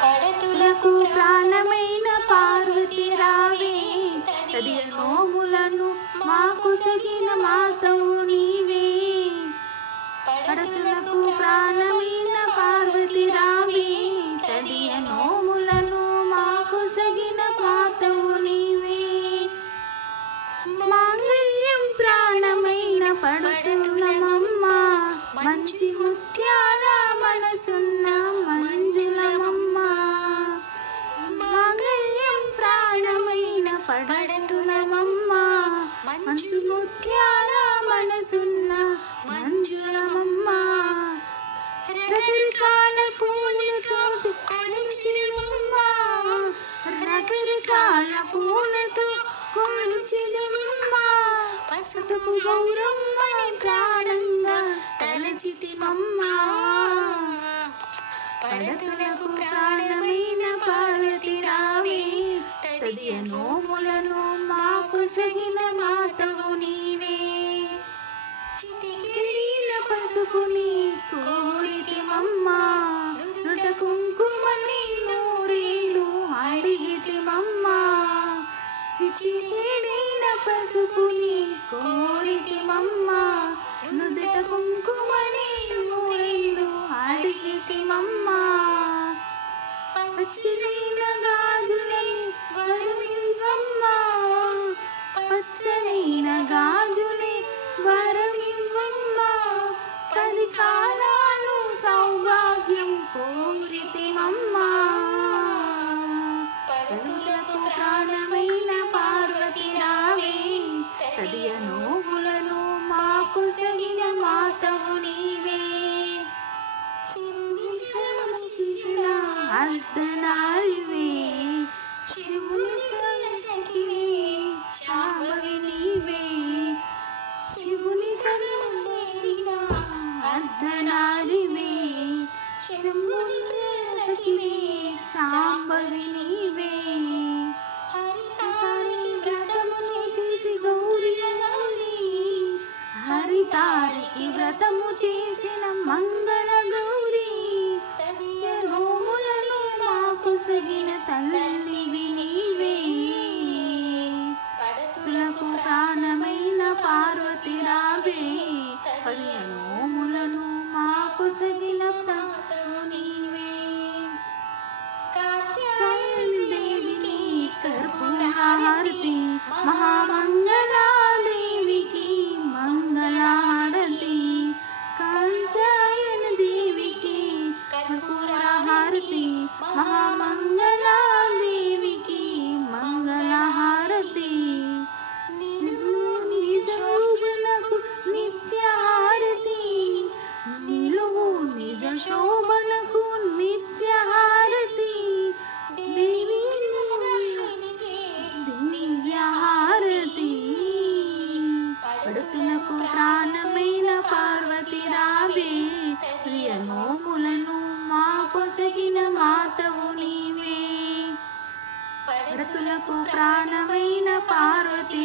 పడతులకు ప్రాణమైన పార్వతి రావే, తదియ నోములను మాకు సగిన మాతవు నీవే. పడతులకు ప్రాణమైన పార్వతి రావే, తదియ నోములను మాకు సగిన మాతవు నీవే. మాంగళ్యం ప్రాణమైన పడుతున్నమమ్మ, మంచి ముత్యాల మనసున్న మంజులమమ్మ. మాంగళ్యం ప్రాణమైన పడుతున్నమమ్మ, మంచి ముత్యాల మనసున్న మంజులమమ్మ. రకరకాల పూలతో కొలిచినమ్మ, రకరకాల పూలతో కొలిచినమ్మ. పసుపు గౌరమ్మని ప్రాణంగా తలచితిమమ్మ. పడతులకు ప్రాణమైన పార్వతి రావే, తదియ నోములను మాకు సగిన మాతవు నీవే. చిటికెడిన పసుపుని కోరితిమమ్మ, నుట కుంకుమని నూరేళ్ళు అడిగితిమమ్మ. చిటికెడిన పసుపుని కోరితిమమ్మ, నుదుట కుంకుమని నూరేళ్ళు అడిగితిమమ్మ. పచ్చనైన గాజులని వరమివ్వమ్మ, పచ్చనైన గాజుని వరమివ్వమ్మ. 10 కాలాలు సౌభాగ్యం కోరితిమమ్మ. పడతులకు ప్రాణమైన పార్వతి రావే, తదియ నోములను మాకు సగిన మాతవు నీవే. శివుని సచిల అర్ధనారివే, శివుని సఖివే శాంభవి నీవే. శివుని సచిల అర్ధనారివే, శివుని సఖివే శాంభవి నీవే. హరితారికి వ్రతము చేసి గౌరీ, హరితారికి వ్రతము చేసిన మంగళ గౌరీ. తదియ నోములను మాకు సగిన తల్లివి నీవే. పడతులకు ప్రాణమైన పార్వతి రావే, తదియ నోములను మాకు సగిన మాతవు నీవే. కాత్యాయని దేవికి కర్పూర హారతి, మహామంగళాదేవికి మంగళహారతి. కాత్యాయని దేవికి కర్పూర హారతి, మహామంగళాదేవికి మంగళహారతి. నిజ శోభనకు నిత్య హారతి, నిలువు నిజ శోభనకు నిత్య హారతి. దివ్య హారతి. పడతులకు ప్రాణమైన పార్వతి రావే, ప్రియ నోములను మాకు సగిన మాతవు నీవే. పడతులకు ప్రాణమైన పార్వతి